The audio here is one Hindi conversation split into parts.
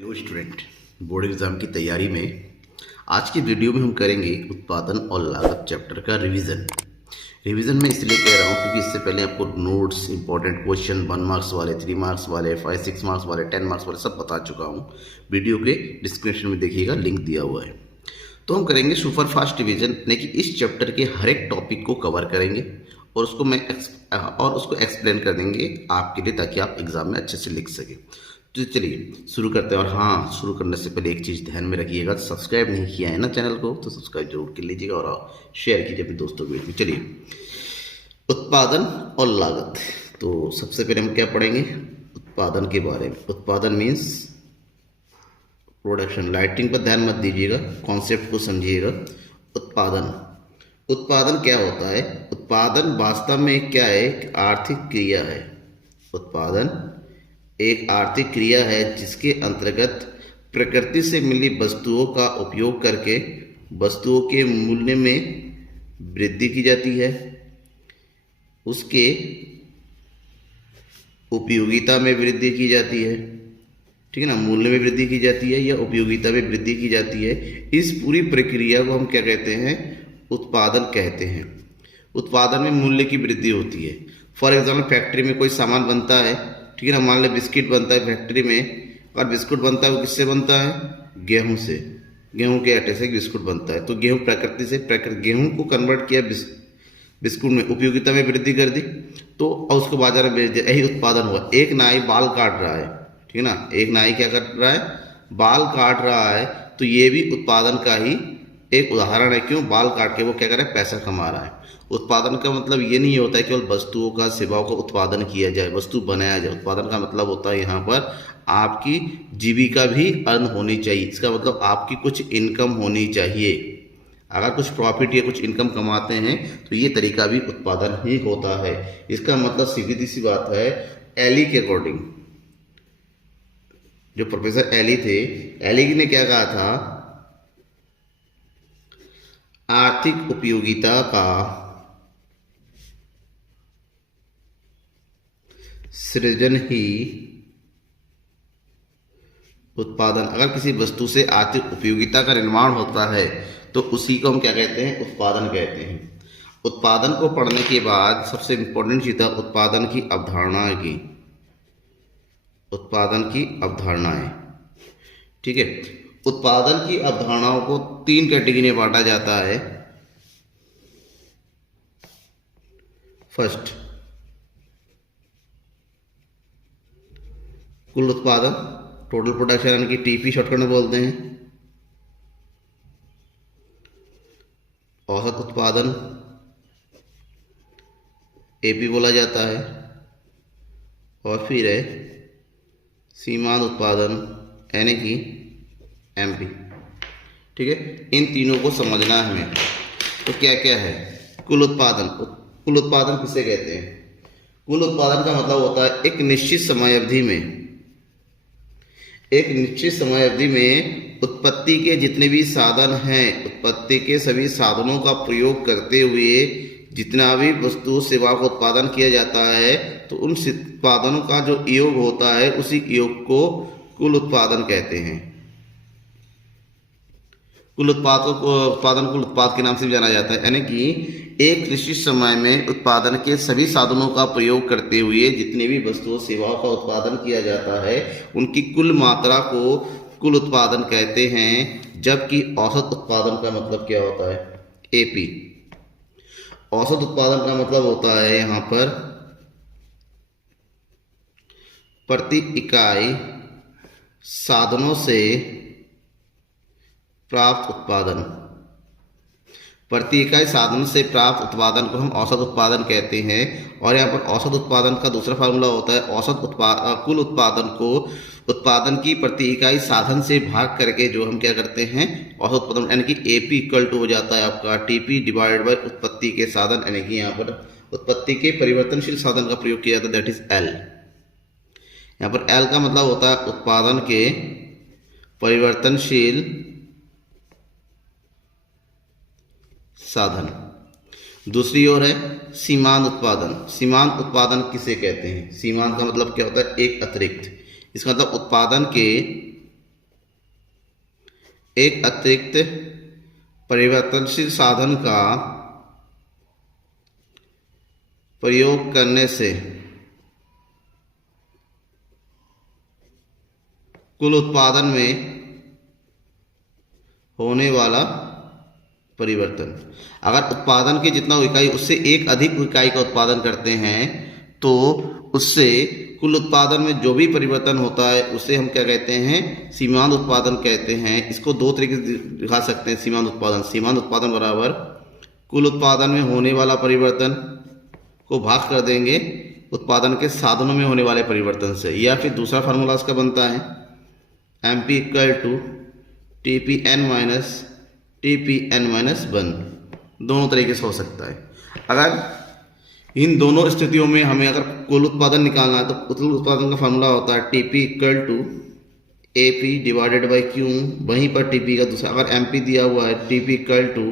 हेलो स्टूडेंट, बोर्ड एग्ज़ाम की तैयारी में आज की वीडियो में हम करेंगे उत्पादन और लागत चैप्टर का रिवीजन मैं इसलिए कह रहा हूँ क्योंकि इससे पहले आपको नोट्स, इंपॉर्टेंट क्वेश्चन 1 मार्क्स वाले, 3 मार्क्स वाले, 5 6 मार्क्स वाले, 10 मार्क्स वाले सब बता चुका हूँ। वीडियो के डिस्क्रिप्शन में देखिएगा, लिंक दिया हुआ है। तो हम करेंगे सुपर फास्ट रिवीजन, यानी कि इस चैप्टर के हर एक टॉपिक को कवर करेंगे और उसको एक्सप्लेन कर देंगे आपके लिए, ताकि आप एग्जाम में अच्छे से लिख सकें। तो चलिए शुरू करते हैं। और हाँ, शुरू करने से पहले एक चीज़ ध्यान में रखिएगा, सब्सक्राइब नहीं किया है ना चैनल को तो सब्सक्राइब जरूर कर लीजिएगा और शेयर कीजिए अपने दोस्तों के बीच में। चलिए, उत्पादन और लागत। तो सबसे पहले हम क्या पढ़ेंगे, उत्पादन के बारे में। उत्पादन मीन्स प्रोडक्शन। लाइटिंग पर ध्यान मत दीजिएगा, कॉन्सेप्ट को समझिएगा। उत्पादन क्या होता है? उत्पादन वास्तव में क्या है? एक आर्थिक क्रिया है। उत्पादन एक आर्थिक क्रिया है जिसके अंतर्गत प्रकृति से मिली वस्तुओं का उपयोग करके वस्तुओं के मूल्य में वृद्धि की जाती है, उसके उपयोगिता में वृद्धि की जाती है। ठीक है ना, मूल्य में वृद्धि की जाती है या उपयोगिता में वृद्धि की जाती है। इस पूरी प्रक्रिया को हम क्या कहते हैं? उत्पादन कहते हैं। उत्पादन में मूल्य की वृद्धि होती है। फॉर एग्जाम्पल, फैक्ट्री में कोई सामान बनता है, ठीक है ना, मान लो बिस्किट बनता है फैक्ट्री में, और बिस्कुट बनता है वो किससे बनता है? गेहूं से। गेहूं के आटे से बिस्कुट बनता है। तो गेहूं प्रकृति से गेहूं को कन्वर्ट किया बिस्कुट में, उपयोगिता में वृद्धि कर दी, तो उसको बाजार में बेच दिया। यही उत्पादन हुआ। एक नाई बाल काट रहा है, ठीक है ना, एक नाई क्या कर रहा है? बाल काट रहा है। तो ये भी उत्पादन का ही एक उदाहरण है। क्यों? बाल काट के वो क्या कर रहा है? पैसा कमा रहा है। उत्पादन का मतलब ये नहीं होता है केवल वस्तुओं का, सेवाओं का उत्पादन किया जाए, वस्तु बनाया जाए। उत्पादन का मतलब होता है यहाँ पर आपकी जीविका भी अर्न होनी चाहिए। इसका मतलब आपकी कुछ इनकम होनी चाहिए। अगर कुछ प्रॉफिट या कुछ इनकम कमाते हैं तो ये तरीका भी उत्पादन ही होता है। इसका मतलब सीधी सी बात है, एली के अकॉर्डिंग, जो प्रोफेसर एली थे, एली ने क्या कहा था? आर्थिक उपयोगिता का सृजन ही उत्पादन। अगर किसी वस्तु से आर्थिक उपयोगिता का निर्माण होता है तो उसी को हम क्या कहते हैं? उत्पादन कहते हैं। उत्पादन को पढ़ने के बाद सबसे इंपॉर्टेंट चीज था उत्पादन की अवधारणाएं की। उत्पादन की अवधारणाएं, ठीक है। उत्पादन की अवधारणाओं को 3 कैटेगरी में बांटा जाता है। फर्स्ट, कुल उत्पादन, टोटल प्रोडक्शन, यानी कि टीपी शॉर्टकट में बोलते हैं। औसत उत्पादन, एपी बोला जाता है। और फिर है सीमांत उत्पादन, यानी कि एमपी। ठीक है, इन तीनों को समझना है हमें। तो क्या क्या है? कुल उत्पादन। कुल उत्पादन किसे कहते हैं? कुल उत्पादन का मतलब होता है एक निश्चित समय अवधि में उत्पत्ति के जितने भी साधन हैं, उत्पत्ति के सभी साधनों का प्रयोग करते हुए जितना भी वस्तु सेवा का उत्पादन किया जाता है, तो उन उत्पादनों का जो योग होता है, उसी योग को कुल उत्पादन कहते हैं। कुल उत्पाद के नाम से भी जाना जाता है, यानी कि एक निश्चित समय में उत्पादन के सभी साधनों का प्रयोग करते हुए जितनी भी वस्तुओं सेवाओं का उत्पादन किया जाता है, उनकी कुल मात्रा को कुल उत्पादन कहते हैं। जबकि औसत उत्पादन का मतलब क्या होता है? एपी। औसत उत्पादन का मतलब होता है यहाँ पर प्रति इकाई साधनों से प्राप्त उत्पादन। प्रति इकाई साधन से प्राप्त उत्पादन को हम औसत उत्पादन कहते हैं। और यहाँ पर औसत उत्पादन का दूसरा फार्मूला होता है कुल उत्पादन को उत्पादन की प्रति इकाई साधन से भाग करके जो हम क्या करते हैं? औसत उत्पादन, यानी कि एपी इक्वल टू हो जाता है आपका टीपी डिवाइडेड बाय उत्पत्ति के साधन, यानी कि यहाँ पर उत्पत्ति के परिवर्तनशील साधन का प्रयोग किया जाता है, दैट इज एल। यहाँ पर एल का मतलब होता है उत्पादन के परिवर्तनशील साधन। दूसरी ओर है सीमांत उत्पादन। सीमांत उत्पादन किसे कहते हैं? सीमांत का मतलब क्या होता है? एक अतिरिक्त। इसका मतलब उत्पादन के एक अतिरिक्त परिवर्तनशील साधन का प्रयोग करने से कुल उत्पादन में होने वाला परिवर्तन। अगर उत्पादन की जितना इकाई उससे एक अधिक इकाई का उत्पादन करते हैं तो उससे कुल उत्पादन में जो भी परिवर्तन होता है उसे हम क्या कहते हैं, सीमांत उत्पादन कहते हैं। इसको दो तरीके से दिखा सकते हैं सीमांत उत्पादन। सीमांत उत्पादन बराबर कुल उत्पादन में होने वाला परिवर्तन को भाग कर देंगे उत्पादन के साधनों में होने वाले परिवर्तन से। या फिर दूसरा फार्मूला इसका बनता है MP equal to TPn minus TPn-1। दोनों तरीके से हो सकता है। अगर इन दोनों स्थितियों में हमें अगर कुल उत्पादन निकालना है तो कुल उत्पादन का फार्मूला होता है TP equal to AP divided by Q। वहीं पर TP का दूसरा अगर MP दिया हुआ है TP equal to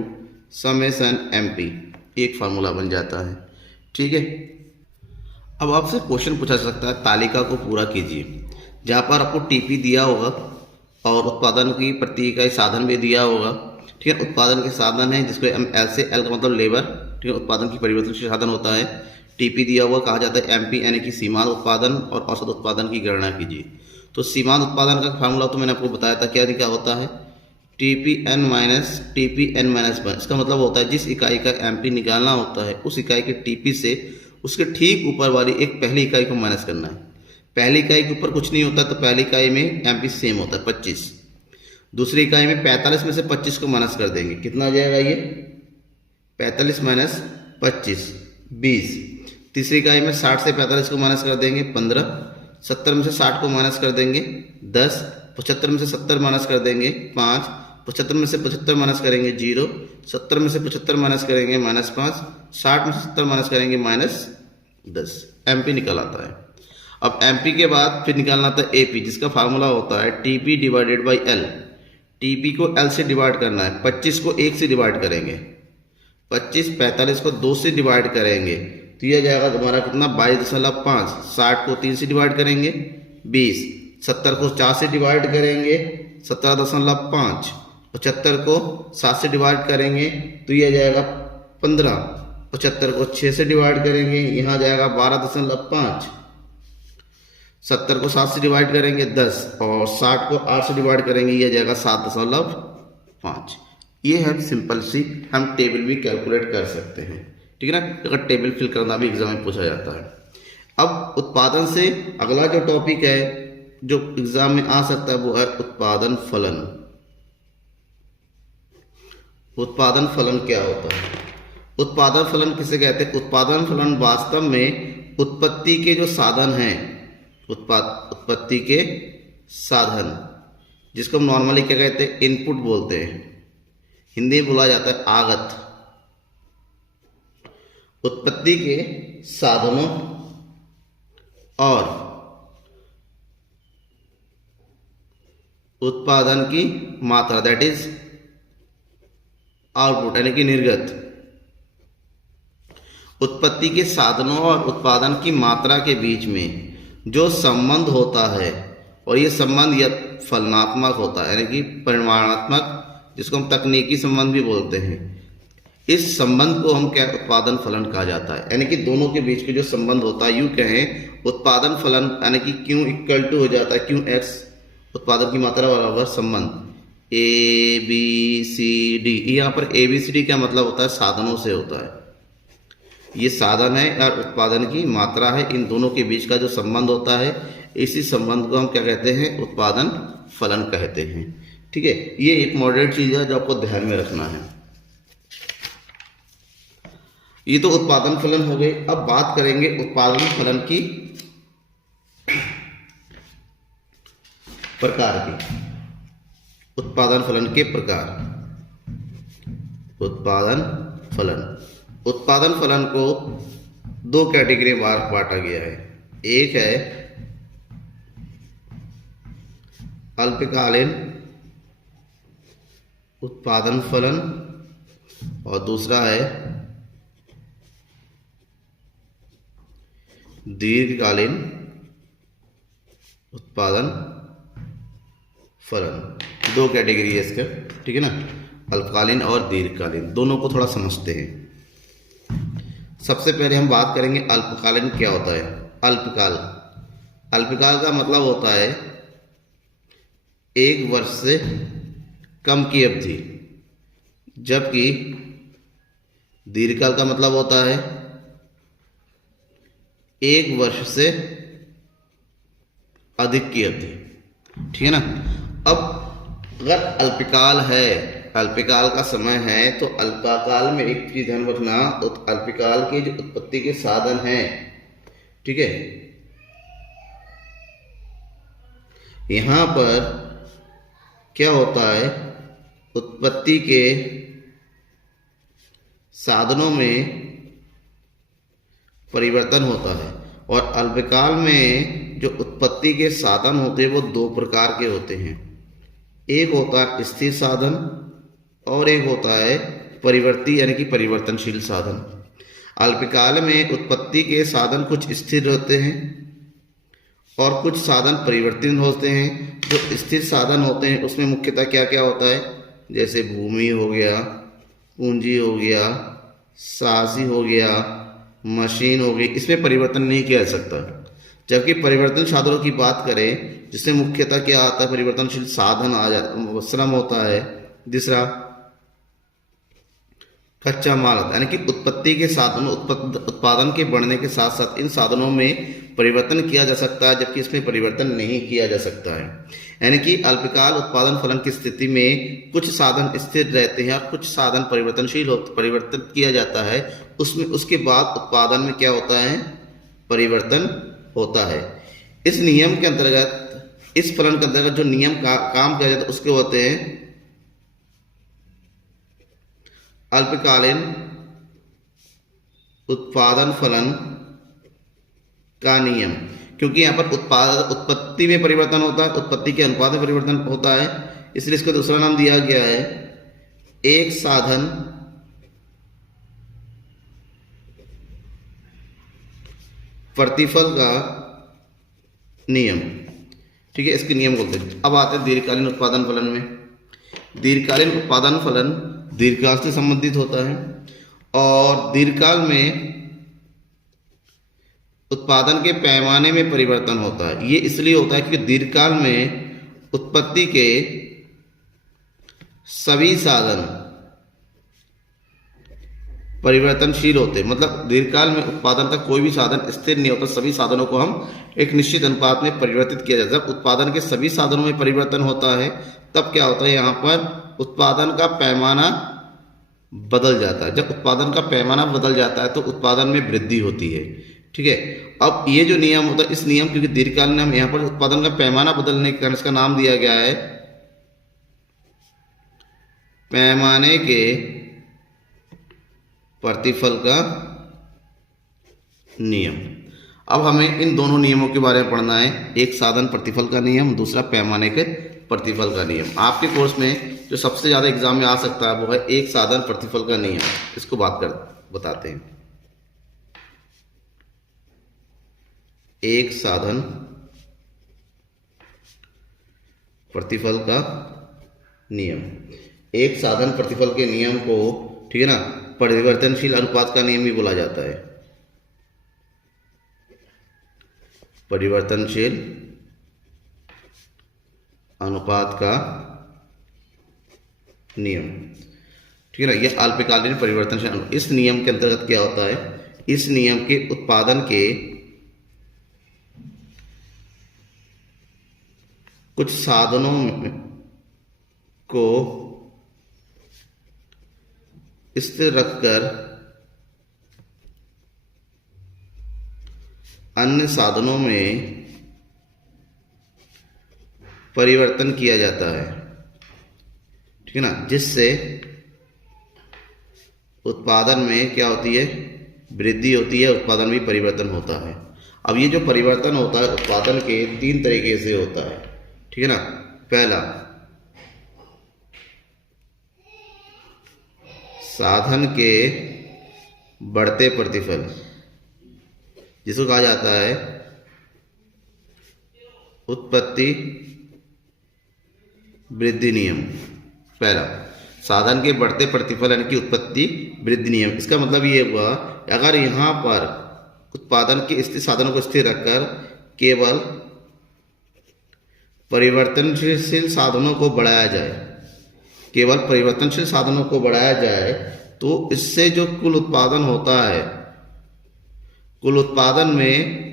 summation MP, एक फार्मूला बन जाता है। ठीक है। अब आपसे क्वेश्चन पूछा जा सकता है तालिका को पूरा कीजिए, जहाँ पर आपको TP दिया होगा और उत्पादन की प्रति इकाई साधन भी दिया होगा। ठीक है। उत्पादन के साधन है जिसको हम L से, L का मतलब लेबर, ठीक है, उत्पादन की परिवर्तनशील साधन होता है। TP दिया हुआ कहा जाता है MP यानी कि सीमांत उत्पादन और औसत उत्पादन की गणना कीजिए। तो सीमांत उत्पादन का फार्मूला तो मैंने आपको बताया था, क्या दिखा होता है TPn माइनस TPn-1। इसका मतलब होता है जिस इकाई का MP निकालना होता है उस इकाई के TP से उसके ठीक ऊपर वाली एक पहली इकाई को माइनस करना है। पहली इकाई के ऊपर कुछ नहीं होता तो पहली इकाई में MP सेम होता है 25। दूसरी इकाई में 45 में से 25 को माइनस कर देंगे, कितना आ जाएगा ये 45 माइनस 25 20। तीसरी इकाई में 60 से 45 को माइनस कर देंगे 15। 70 में से 60 को माइनस कर देंगे 10। 75 में से 70 माइनस कर देंगे 5। 75 में से 75 माइनस करेंगे 0। 70 में से 75 माइनस करेंगे -5। 60 में से 70 माइनस करेंगे -10। MP निकल आता है। अब MP के बाद फिर निकालना था AP, जिसका फार्मूला होता है TP divided by L। TP को L से डिवाइड करना है। 25 को 1 से डिवाइड करेंगे, 25 45 को 2 से डिवाइड करेंगे तो यह जाएगा तुम्हारा कितना 22.5। 60 को 3 से डिवाइड करेंगे 20। 70 को 4 से डिवाइड करेंगे 17.5। 75 को 7 से डिवाइड करेंगे तो यह जाएगा 15। 75 को 6 से डिवाइड करेंगे, यहाँ जाएगा 12.5। 70 को 7 से डिवाइड करेंगे 10 और 60 को 8 से डिवाइड करेंगे, यह जाएगा 7.5। ये है सिंपल सी, हम टेबल भी कैलकुलेट कर सकते हैं। ठीक है ना। अगर टेबल फिल करना भी एग्जाम में पूछा जाता है। अब उत्पादन से अगला जो टॉपिक है जो एग्जाम में आ सकता है वो है उत्पादन फलन। उत्पादन फलन क्या होता है? उत्पादन फलन किसे कहते हैं? उत्पादन फलन वास्तव में उत्पत्ति के जो साधन हैं, उत्पत्ति के साधन, जिसको हम नॉर्मली क्या कहते हैं, इनपुट बोलते हैं, हिंदी में बोला जाता है आगत। उत्पत्ति के साधनों और उत्पादन की मात्रा, दैट इज आउटपुट यानी कि निर्गत। उत्पत्ति के साधनों और उत्पादन की मात्रा के बीच में जो संबंध होता है, और ये संबंध या फलनात्मक होता है यानी कि परिमाणात्मक, जिसको हम तकनीकी संबंध भी बोलते हैं। इस संबंध को हम क्या, उत्पादन फलन कहा जाता है। यानी कि दोनों के बीच के जो संबंध होता है, यूं कहें उत्पादन फलन यानी कि Q इक्वल टू हो जाता है QX, उत्पादन की मात्रा बराबर संबंध ABCD। यहाँ पर ABCD क्या मतलब होता है? साधनों से होता है। ये साधन है और उत्पादन की मात्रा है, इन दोनों के बीच का जो संबंध होता है, इसी संबंध को हम क्या कहते हैं? उत्पादन फलन कहते हैं। ठीक है। ये एक मॉडरेट चीज है जो आपको ध्यान में रखना है। ये तो उत्पादन फलन हो गए। अब बात करेंगे उत्पादन फलन की प्रकार की। उत्पादन फलन के प्रकार। उत्पादन फलन को दो कैटेगरी में बांटा गया है। एक है अल्पकालीन उत्पादन फलन और दूसरा है दीर्घकालीन उत्पादन फलन। दो कैटेगरी है इसका, ठीक है ना, अल्पकालीन और दीर्घकालीन। दोनों को थोड़ा समझते हैं। सबसे पहले हम बात करेंगे अल्पकालीन क्या होता है। अल्पकाल, अल्पकाल का मतलब होता है 1 वर्ष से कम की अवधि, जबकि दीर्घकाल का मतलब होता है 1 वर्ष से अधिक की अवधि, ठीक है ना। अब अगर अल्पकाल है, अल्पकाल का समय है, तो अल्पकाल में एक चीज ध्यान रखना, तो अल्पकाल के जो उत्पत्ति के साधन हैं, ठीक है, यहां पर क्या होता है, उत्पत्ति के साधनों में परिवर्तन होता है। और अल्पकाल में जो उत्पत्ति के साधन होते हैं वो 2 प्रकार के होते हैं। एक होता है स्थिर साधन और एक होता है परिवर्ती यानी कि परिवर्तनशील साधन। अल्पकाल में उत्पत्ति के साधन कुछ स्थिर होते हैं और कुछ साधन परिवर्तन होते हैं। जो स्थिर साधन होते हैं उसमें मुख्यतः क्या क्या होता है, जैसे भूमि हो गया, पूंजी हो गया, साहसी हो गया, मशीन हो गई, इसमें परिवर्तन नहीं किया जा सकता। जबकि परिवर्तन साधनों की बात करें, जिसमें मुख्यतः क्या आता है, परिवर्तनशील साधन आ जाता, श्रम होता है। दूसरा कच्चा माल होता है, यानी कि उत्पत्ति के साधनों, उत्पादन के बढ़ने के साथ साथ इन साधनों में परिवर्तन किया जा सकता है, जबकि इसमें परिवर्तन नहीं किया जा सकता है। यानी कि अल्पकाल उत्पादन फलन की स्थिति में कुछ साधन स्थिर रहते हैं और कुछ साधन परिवर्तनशील परिवर्तन किया जाता है। उसमें उसके बाद उत्पादन में क्या होता है, परिवर्तन होता है। इस नियम के अंतर्गत, इस फलन के अंतर्गत जो नियम काम किया जाता है उसके होते हैं अल्पकालीन उत्पादन फलन का नियम। क्योंकि यहाँ पर उत्पत्ति में परिवर्तन होता है, उत्पत्ति के अनुपात में परिवर्तन होता है, इसलिए इसको दूसरा नाम दिया गया है एक साधन प्रतिफल का नियम, ठीक है, इसके नियम बोलते हैं। अब आते हैं दीर्घकालीन उत्पादन फलन में। दीर्घकालीन उत्पादन फलन दीर्घकाल से संबंधित होता है और दीर्घकाल में उत्पादन के पैमाने में परिवर्तन होता है। ये इसलिए होता है क्योंकि दीर्घकाल में उत्पत्ति के सभी साधन परिवर्तनशील होते हैं। मतलब दीर्घकाल में उत्पादन का कोई भी साधन स्थिर नहीं होता, सभी साधनों को हम एक निश्चित अनुपात में परिवर्तित किया जाता है। जब उत्पादन के सभी साधनों में परिवर्तन होता है तब क्या होता है, यहाँ पर उत्पादन का पैमाना बदल जाता है। जब उत्पादन का पैमाना बदल जाता है तो उत्पादन में वृद्धि होती है, ठीक है। अब ये जो नियम होता है, इस नियम, क्योंकि दीर्घकाल में यहाँ पर उत्पादन का पैमाना बदलने के कारण इसका नाम दिया गया है पैमाने के प्रतिफल का नियम। अब हमें इन दोनों नियमों के बारे में पढ़ना है, एक साधन प्रतिफल का नियम, दूसरा पैमाने के प्रतिफल का नियम। आपके कोर्स में जो सबसे ज़्यादा एग्जाम में आ सकता है वो है एक साधन प्रतिफल का नियम। इसको बताते हैं। एक साधन प्रतिफल का नियम। एक साधन प्रतिफल के नियम को, ठीक है ना, परिवर्तनशील अनुपात का नियम भी बोला जाता है। परिवर्तनशील अनुपात का नियम, ठीक है ना। यह अल्पकालीन परिवर्तनशील, इस नियम के अंतर्गत क्या होता है, इस नियम के उत्पादन के कुछ साधनों को स्थिर रखकर अन्य साधनों में परिवर्तन किया जाता है, ठीक है ना, जिससे उत्पादन में क्या होती है, वृद्धि होती है, उत्पादन में परिवर्तन होता है। अब ये जो परिवर्तन होता है उत्पादन के 3 तरीके से होता है, ठीक है ना। पहला, साधन के बढ़ते प्रतिफल, जिसको कहा जाता है उत्पत्ति वृद्धि नियम। पहला, साधन के बढ़ते प्रतिफल यानी कि उत्पत्ति वृद्धि नियम। इसका मतलब ये हुआ, अगर यहाँ पर उत्पादन के स्थिर साधनों को स्थिर रखकर केवल परिवर्तनशील साधनों को बढ़ाया जाए, केवल परिवर्तनशील साधनों को बढ़ाया जाए, तो इससे जो कुल उत्पादन होता है, कुल उत्पादन में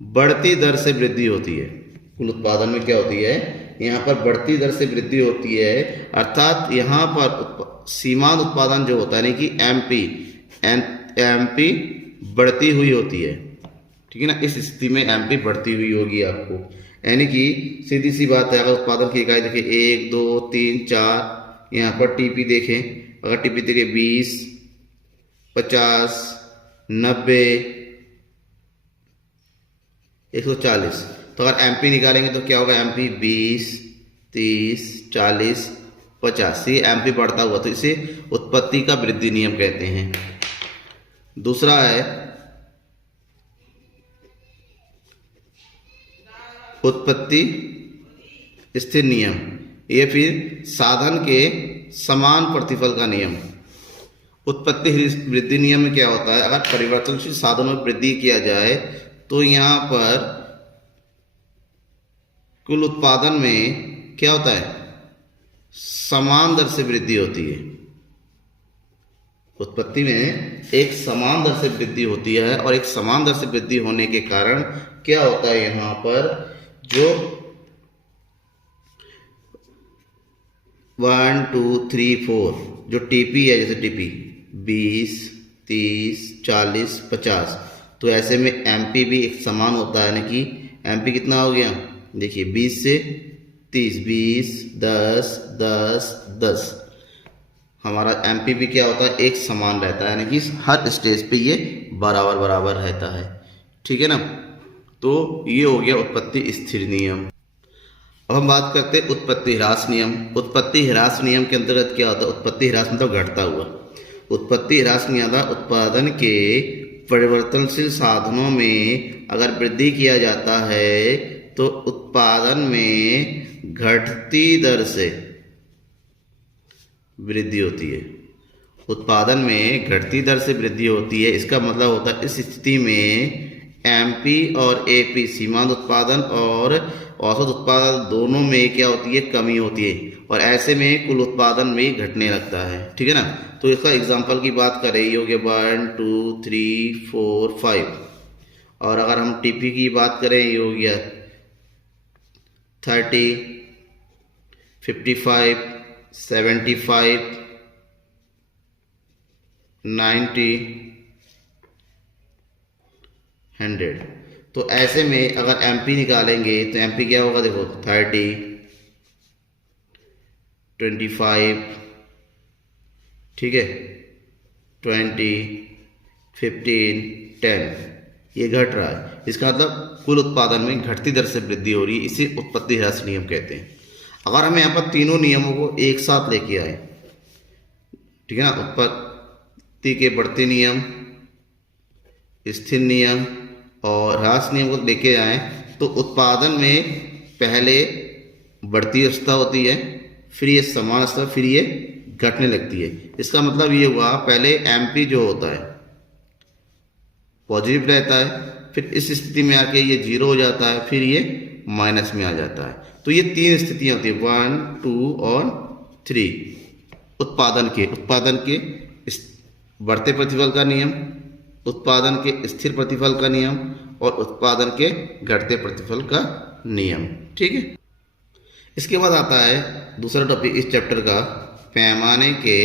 बढ़ती दर से वृद्धि होती है। कुल उत्पादन में क्या होती है, यहाँ पर बढ़ती दर से वृद्धि होती है। अर्थात यहाँ पर सीमांत उत्पादन जो होता है यानी कि एमपी बढ़ती हुई होती है। ठीक है ना, इस स्थिति में एमपी बढ़ती हुई होगी आपको, यानी कि सीधी सी बात है। अगर उत्पादन की इकाई देखें 1 2 3 4, यहाँ पर टीपी देखें, अगर टीपी देखें 20 50 90 140, तो अगर एमपी निकालेंगे तो क्या होगा, एमपी 20 30 40 50, ये एमपी बढ़ता हुआ, तो इसे उत्पत्ति का वृद्धि नियम कहते हैं। दूसरा है उत्पत्ति स्थिर नियम, ये फिर साधन के समान प्रतिफल का नियम। उत्पत्ति वृद्धि नियम में क्या होता है, अगर परिवर्तनशील साधनों में वृद्धि किया जाए तो यहाँ पर कुल उत्पादन में क्या होता है, समान दर से वृद्धि होती है। उत्पत्ति में एक समान दर से वृद्धि होती है, और एक समान दर से वृद्धि होने के कारण क्या होता है, यहाँ पर जो 1 2 3 4 जो टीपी है, जैसे टीपी 20 30 40 50, तो ऐसे में एमपी भी एक समान होता है, यानी कि एमपी कितना हो गया, देखिए 20 से 30 20 10 10 10, हमारा एमपी भी क्या होता है, एक समान रहता है, यानी कि हर स्टेज पे ये बराबर बराबर रहता है। ठीक है ना, तो ये हो गया उत्पत्ति स्थिर नियम। अब हम बात करते हैं उत्पत्ति ह्रास नियम। उत्पत्ति ह्रास नियम के अंतर्गत क्या होता है, उत्पत्ति ह्रास मतलब घटता हुआ। उत्पत्ति ह्रास नियम उत्पादन के परिवर्तनशील साधनों में अगर वृद्धि किया जाता है तो उत्पादन में घटती दर से वृद्धि होती है। उत्पादन में घटती दर से वृद्धि होती है, इसका मतलब होता है इस स्थिति में एमपी और एपी सीमांत उत्पादन और औसत उत्पादन दोनों में क्या होती है, कमी होती है, और ऐसे में कुल उत्पादन भी घटने लगता है। ठीक है ना, तो इसका एग्जांपल की बात करें, ये हो गया 1 2 3 4 5, और अगर हम टीपी की बात करें ये हो गया 30 55 75 90 100। तो ऐसे में अगर एमपी निकालेंगे तो एमपी क्या होगा, देखो 30 25, ठीक है 20 15 10, ये घट रहा है। इसका मतलब कुल उत्पादन में घटती दर से वृद्धि हो रही है, इसे उत्पत्ति ह्रास नियम कहते हैं। अगर हम यहाँ पर तीनों नियमों को एक साथ लेके आए, ठीक है ना, उत्पत्ति के बढ़ते नियम, स्थिर नियम और ह्रास नियम को लेके आए, तो उत्पादन में पहले बढ़ती अवस्था होती है, फिर ये समान अवस्था, फिर ये घटने लगती है। इसका मतलब ये हुआ, पहले एमपी जो होता है पॉजिटिव रहता है, फिर इस स्थिति में आके ये 0 हो जाता है, फिर ये माइनस में आ जाता है। तो ये 3 स्थितियाँ होती है, 1 2 और 3 उत्पादन के बढ़ते प्रतिफल का नियम, उत्पादन के स्थिर प्रतिफल का नियम और उत्पादन के घटते प्रतिफल का नियम। ठीक है, इसके बाद आता है दूसरा टॉपिक इस चैप्टर का, पैमाने के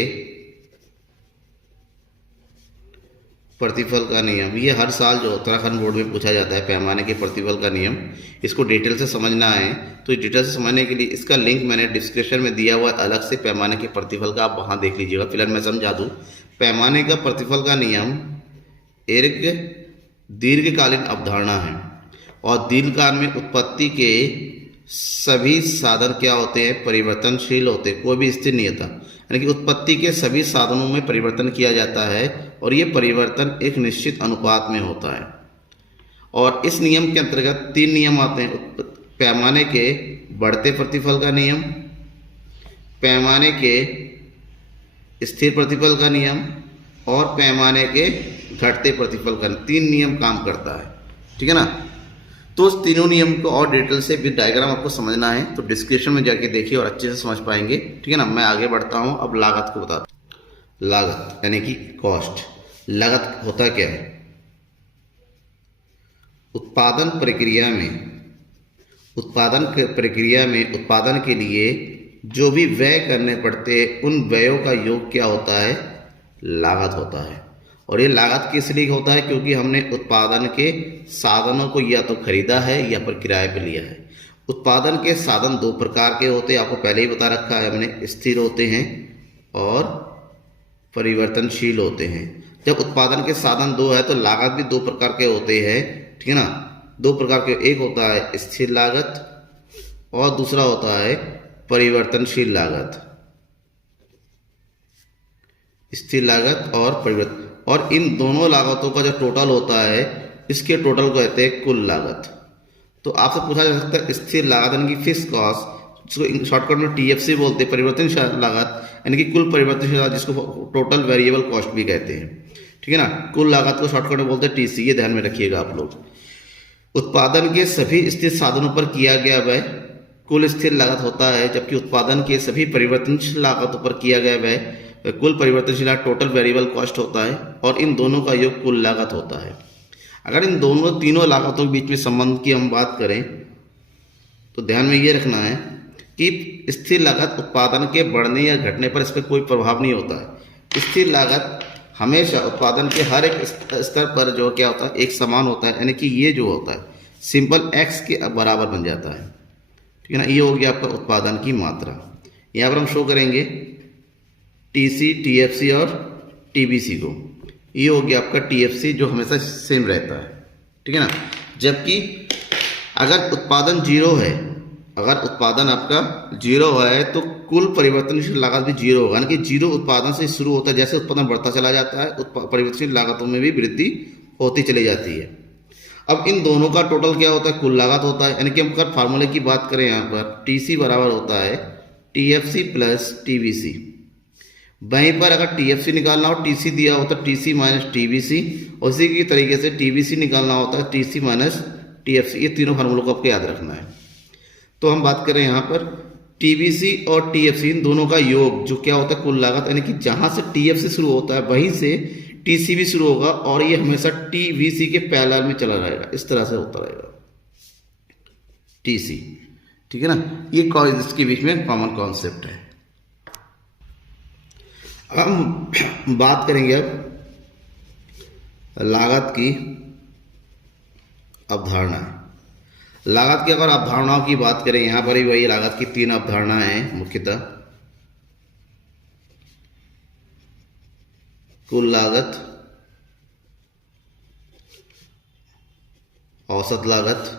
प्रतिफल का नियम। ये हर साल जो उत्तराखंड बोर्ड में पूछा जाता है, पैमाने के प्रतिफल का नियम। इसको डिटेल से समझना है, तो डिटेल से समझने के लिए इसका लिंक मैंने डिस्क्रिप्शन में दिया हुआ है अलग से, पैमाने के प्रतिफल का, आप वहाँ देख लीजिएगा। फिलहाल मैं समझा दूँ, पैमाने का प्रतिफल का नियम एक दीर्घकालीन अवधारणा है, और दीर्घकाल में उत्पत्ति के सभी साधन क्या होते हैं, परिवर्तनशील होते हैं, कोई भी स्थिर नहीं होता। यानी कि उत्पत्ति के सभी साधनों में परिवर्तन किया जाता है, और ये परिवर्तन एक निश्चित अनुपात में होता है। और इस नियम के अंतर्गत 3 नियम आते हैं, पैमाने के बढ़ते प्रतिफल का नियम, पैमाने के स्थिर प्रतिफल का नियम और पैमाने के घटते प्रतिफल का, 3 नियम काम करता है। ठीक है ना। तो उस तीनों नियम को और डिटेल से विद डायग्राम आपको समझना है तो डिस्क्रिप्शन में जाके देखिए और अच्छे से समझ पाएंगे। ठीक है ना। मैं आगे बढ़ता हूँ, अब लागत को बताता हूँ। लागत यानी कि कॉस्ट। लागत होता क्या है? उत्पादन प्रक्रिया में उत्पादन के लिए जो भी व्यय करने पड़ते हैं उन व्ययों का योग क्या होता है? लागत होता है। और ये लागत किस लिए होता है? क्योंकि हमने उत्पादन के साधनों को या तो खरीदा है या पर किराए पर लिया है। उत्पादन के साधन 2 प्रकार के होते हैं, आपको पहले ही बता रखा है हमने, स्थिर होते हैं और परिवर्तनशील होते हैं। जब उत्पादन के साधन 2 है तो लागत भी 2 प्रकार के होते हैं। ठीक है ना। 2 प्रकार के, एक होता है स्थिर लागत और दूसरा होता है परिवर्तनशील लागत। स्थिर लागत और परिवर्तन, और इन दोनों लागतों का जो टोटल होता है इसके टोटल को कहते हैं कुल लागत। तो आपसे पूछा जा सकता है स्थिर लागत यानी कि फिक्स कॉस्ट, जिसको शॉर्टकट में टीएफसी बोलते हैं, परिवर्तनशील लागत यानी कि कुल परिवर्तनशील लागत, जिसको टोटल वेरिएबल कॉस्ट भी कहते हैं। ठीक है ना। कुल लागत को शॉर्टकट में बोलते हैं टीसी, ये ध्यान में रखिएगा आप लोग। उत्पादन के सभी स्थिर साधनों पर किया गया व्यय कुल स्थिर लागत होता है, जबकि उत्पादन के सभी परिवर्तनशील लागतों पर किया गया व्यय कुल परिवर्तनशील लागत टोटल वेरिएबल कॉस्ट होता है और इन दोनों का योग कुल लागत होता है। अगर इन तीनों लागतों के बीच में संबंध की हम बात करें तो ध्यान में ये रखना है कि स्थिर लागत उत्पादन के बढ़ने या घटने पर इस पर कोई प्रभाव नहीं होता है। स्थिर लागत हमेशा उत्पादन के हर एक स्तर पर जो क्या होता है एक समान होता है, यानी कि ये जो होता है सिंपल एक्स के बराबर बन जाता है। ठीक है ना। ये हो गया आपका उत्पादन की मात्रा। यहाँ पर हम शो करेंगे टीसी, टीएफसी और टीबीसी को। ये हो गया आपका टीएफसी जो हमेशा सेम रहता है। ठीक है ना। जबकि अगर उत्पादन 0 है, अगर उत्पादन आपका 0 है तो कुल परिवर्तनशील लागत भी 0 होगा, यानी कि 0 उत्पादन से शुरू होता है। जैसे उत्पादन बढ़ता चला जाता है परिवर्तनशील लागतों में भी वृद्धि होती चली जाती है। अब इन दोनों का टोटल क्या होता है? कुल लागत होता है। यानी कि हम अगर फार्मूले की बात करें यहाँ पर टीसी बराबर होता है टीएफसी प्लस टीबीसी। वहीं पर अगर टीएफसी निकालना हो, टीसी दिया होता है टीसी माइनस टीबीसी, और उसी की तरीके से टीबीसी निकालना होता है टीसी माइनस टीएफसी। ये तीनों फार्मूलों को आपको याद रखना है। तो हम बात करें यहाँ पर टीबीसी और टीएफसी, इन दोनों का योग जो क्या होता है कुल लागत, यानी कि जहाँ से टीएफसी शुरू होता है वहीं से टीसी भी शुरू होगा और ये हमेशा टीवीसी के पैरेलल में चला रहेगा, इस तरह से होता रहेगा टीसी। ठीक है ना। ये इसके बीच में कॉमन कॉन्सेप्ट है। हम बात करेंगे अब लागत की अवधारणा। लागत की अगर अवधारणाओं की बात करें, यहाँ पर ही वही लागत की 3 अवधारणाएं हैं मुख्यतः। कुल लागत, औसत लागत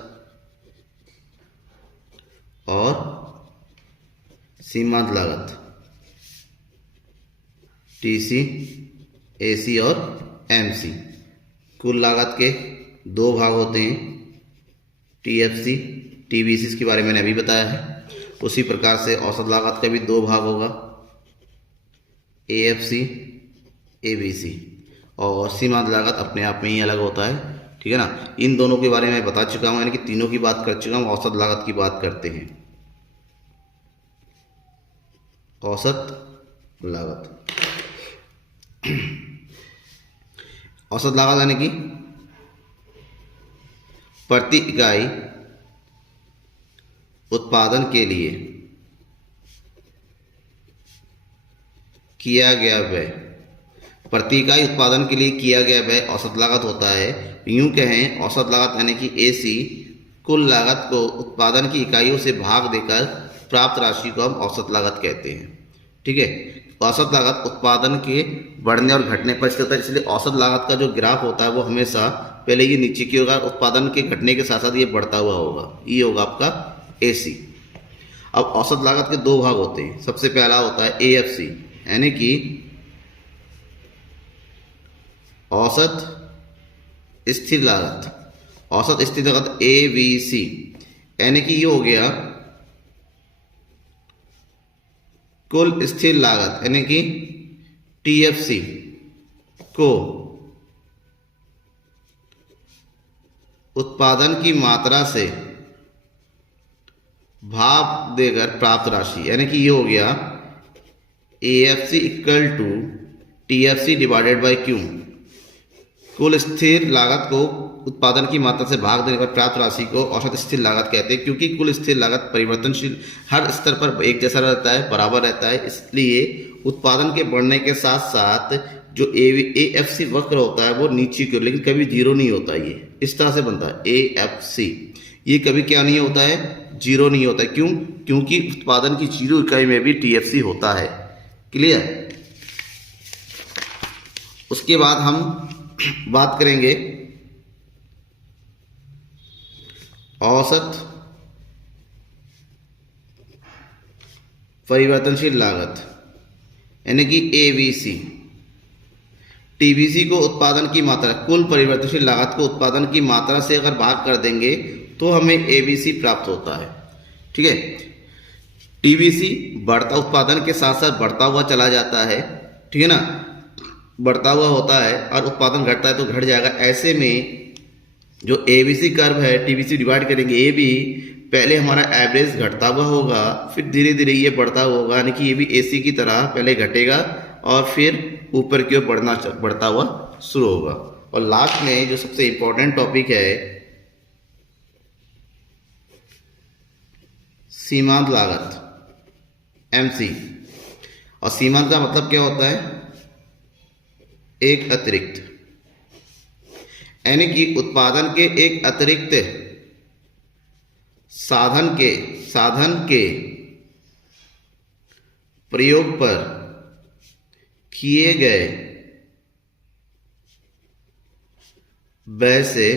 और सीमांत लागत, टीसी, एसी और एमसी। कुल लागत के 2 भाग होते हैं, टीएफसी, टीबीसी, इसके बारे में मैंने अभी बताया है। उसी प्रकार से औसत लागत का भी 2 भाग होगा, एएफसी, एबीसी, और सीमांत लागत अपने आप में ही अलग होता है। ठीक है ना। इन दोनों के बारे में बता चुका हूँ, यानी कि तीनों की बात कर चुका हूँ। औसत लागत की बात करते हैं। औसत लागत, औसत लागत यानी कि प्रति इकाई उत्पादन के लिए किया गया व्यय, प्रति इकाई उत्पादन के लिए किया गया व्यय औसत लागत होता है। यूं कहें औसत लागत यानी कि एसी कुल लागत को उत्पादन की इकाइयों से भाग देकर प्राप्त राशि को हम औसत लागत कहते हैं। ठीक है। औसत लागत उत्पादन के बढ़ने और घटने पर स्थित होता है, इसलिए औसत लागत का जो ग्राफ होता है वो हमेशा पहले ये नीचे की होगा, उत्पादन के घटने के साथ साथ ये बढ़ता हुआ होगा। ये होगा आपका एसी। अब औसत लागत के 2 भाग होते हैं। सबसे पहला होता है एएफसी, यानी कि औसत स्थिर लागत। औसत स्थिर लागत एवीसी, यानी कि ये हो गया कुल स्थिर लागत, यानी कि टीएफसी को उत्पादन की मात्रा से भाग देकर प्राप्त राशि, यानी कि ये हो गया AFC equal to TFC divided by Q. कुल स्थिर लागत को उत्पादन की मात्रा से भाग देने पर प्राप्त राशि को औसत स्थिर लागत कहते हैं, क्योंकि कुल स्थिर लागत परिवर्तनशील हर स्तर पर एक जैसा रहता है, बराबर रहता है। इसलिए उत्पादन के बढ़ने के साथ साथ जो एएफसी वक्र होता है वो नीचे की ओर, लेकिन कभी जीरो नहीं होता। ये इस तरह से बनता है एएफसी, ये कभी क्या नहीं होता है, जीरो नहीं होता है। क्यों? क्योंकि उत्पादन की जीरो इकाई में भी टीएफसी होता है। क्लियर? उसके बाद हम बात करेंगे औसत परिवर्तनशील लागत, यानी कि एबीसी। टीबीसी को उत्पादन की मात्रा, कुल परिवर्तनशील लागत को उत्पादन की मात्रा से अगर भाग कर देंगे तो हमें एबीसी प्राप्त होता है। ठीक है, टीबीसी बढ़ता, उत्पादन के साथ साथ बढ़ता हुआ चला जाता है, ठीक है ना, बढ़ता हुआ होता है, और उत्पादन घटता है तो घट जाएगा। ऐसे में जो एबीसी कर्व है, टीबीसी डिवाइड करेंगे ए बी, पहले हमारा एवरेज घटता हुआ होगा, फिर धीरे धीरे ये बढ़ता होगा, यानी कि ये भी एसी की तरह पहले घटेगा और फिर ऊपर की ओर बढ़ता हुआ शुरू होगा। और लास्ट में जो सबसे इंपॉर्टेंट टॉपिक है सीमांत लागत, एमसी। और सीमांत का मतलब क्या होता है? एक अतिरिक्त, यानी कि उत्पादन के एक अतिरिक्त साधन के प्रयोग पर किए गए व्यय से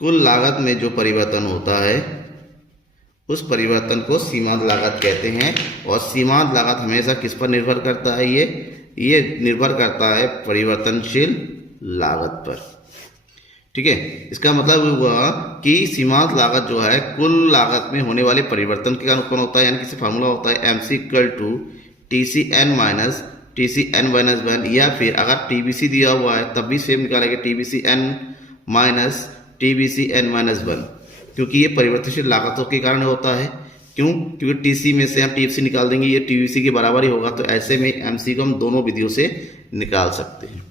कुल लागत में जो परिवर्तन होता है उस परिवर्तन को सीमांत लागत कहते हैं। और सीमांत लागत हमेशा किस पर निर्भर करता है? ये निर्भर करता है परिवर्तनशील लागत पर। ठीक है, इसका मतलब हुआ कि सीमांत लागत जो है कुल लागत में होने वाले परिवर्तन के कारण उत्पन्न होता है, यानी कि फार्मूला होता है MC equal to TCn minus TCn minus 1, या फिर अगर TBC दिया हुआ है तब भी सेम निकालेंगे TBCn माइनस TBCn माइनस 1, क्योंकि ये परिवर्तनशील लागतों के कारण होता है। क्यों? क्योंकि टीसी में से हम टीएफसी निकाल देंगे, ये टीबीसी के बराबर ही होगा। तो ऐसे में एमसी को हम दोनों विधियों से निकाल सकते हैं।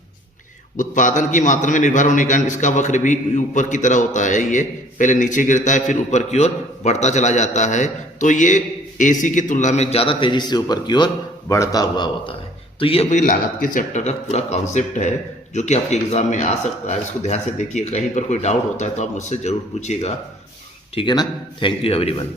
उत्पादन की मात्रा में निर्भर होने के कारण इसका वक्र भी ऊपर की तरह होता है, ये पहले नीचे गिरता है फिर ऊपर की ओर बढ़ता चला जाता है। तो ये एसी की तुलना में ज़्यादा तेजी से ऊपर की ओर बढ़ता हुआ होता है। तो ये भी लागत के चैप्टर का पूरा कॉन्सेप्ट है जो कि आपके एग्जाम में आ सकता है। इसको ध्यान से देखिए, कहीं पर कोई डाउट होता है तो आप मुझसे ज़रूर पूछिएगा। ठीक है ना? Thank you everyone.